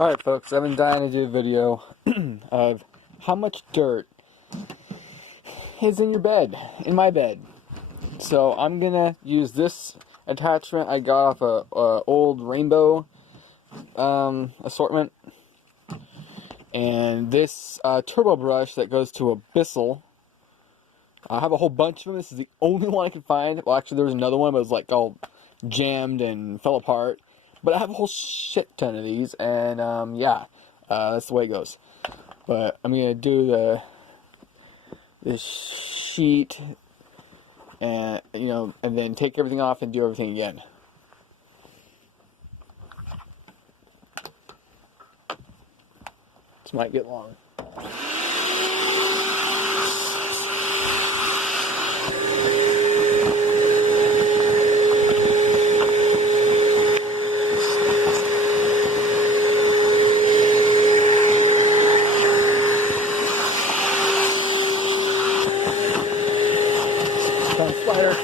Alright folks, I've been dying to do a video of how much dirt is in your bed, in my bed. So I'm gonna use this attachment I got off a old Rainbow assortment, and this turbo brush that goes to a Bissell. I have a whole bunch of them. This is the only one I could find. Well, actually there was another one, but it was like all jammed and fell apart. But I have a whole shit ton of these, and yeah, that's the way it goes. But I'm gonna do this sheet, and and then take everything off and do everything again. This might get long. Slider.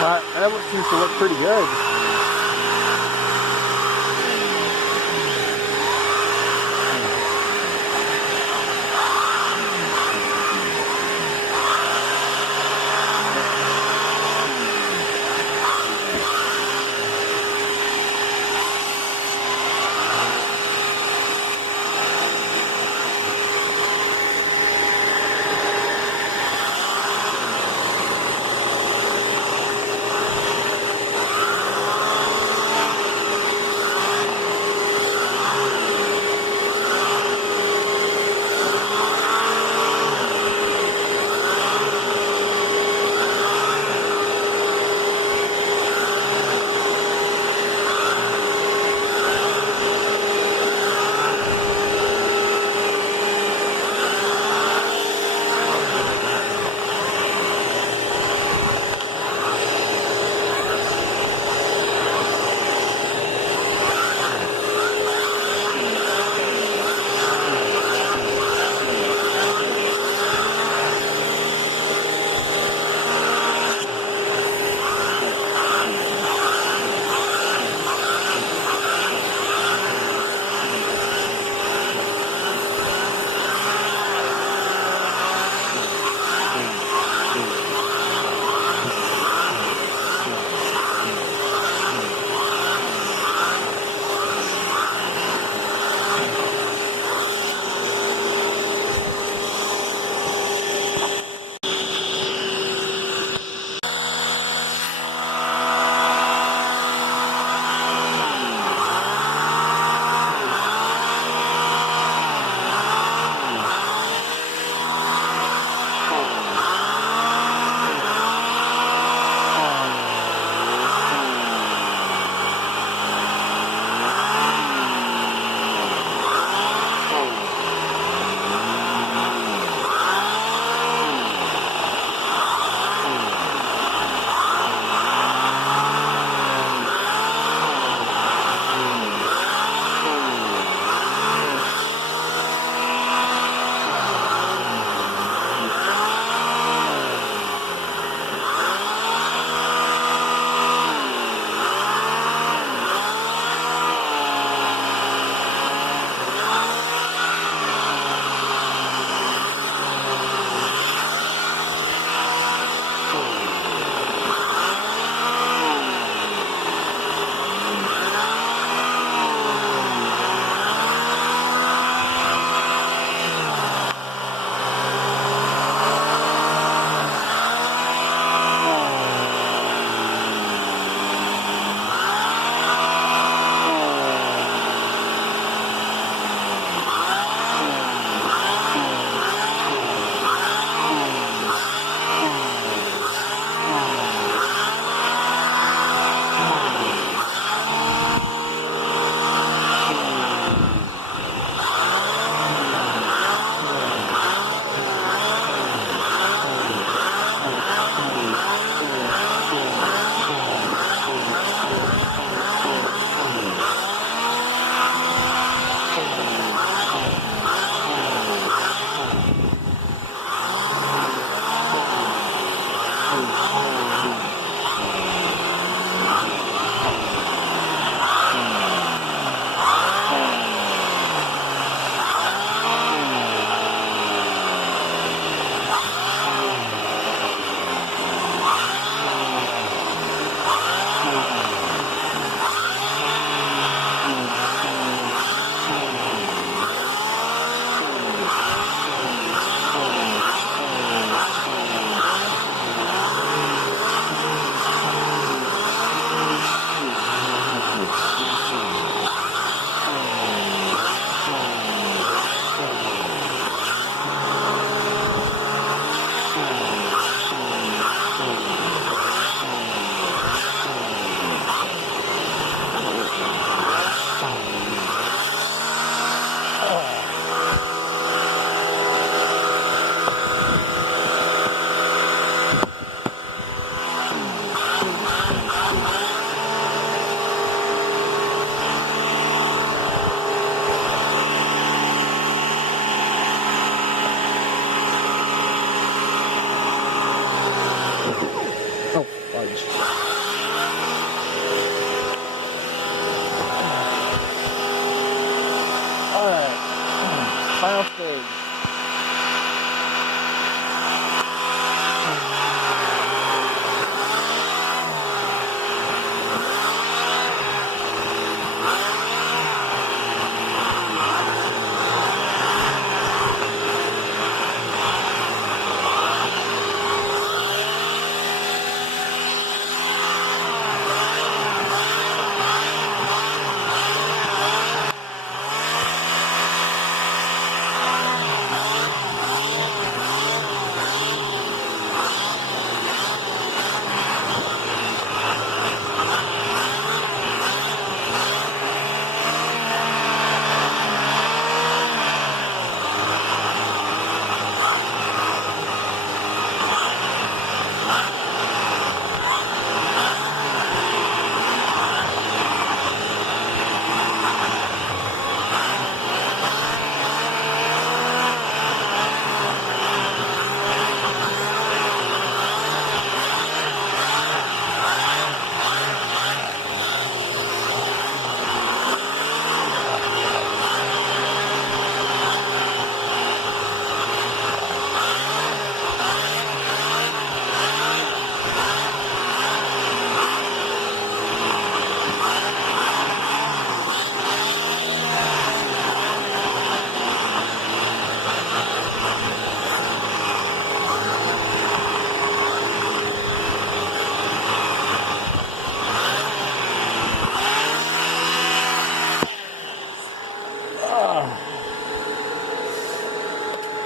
That seems to look pretty good.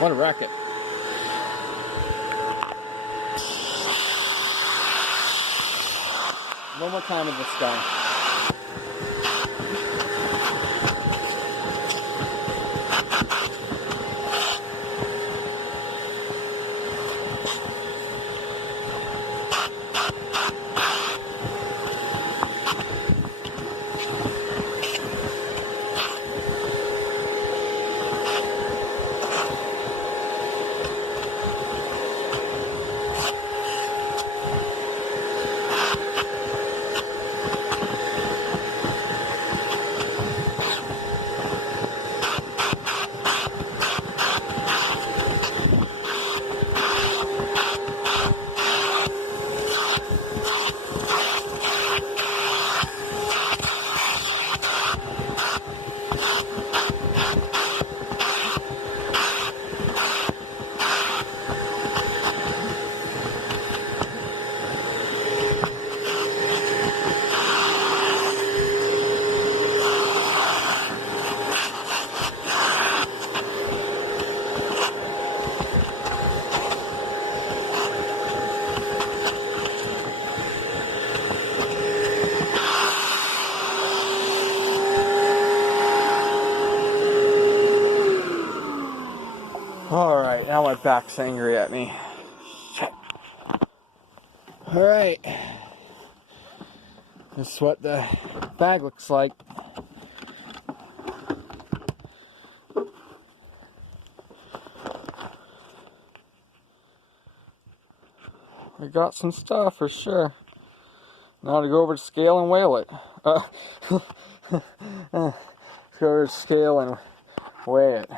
What a racket. One more time with this guy. Alright, now my back's angry at me. Shit. Alright. This is what the bag looks like. We got some stuff for sure. Now to go over to scale and weigh it. Let's go over to scale and weigh it.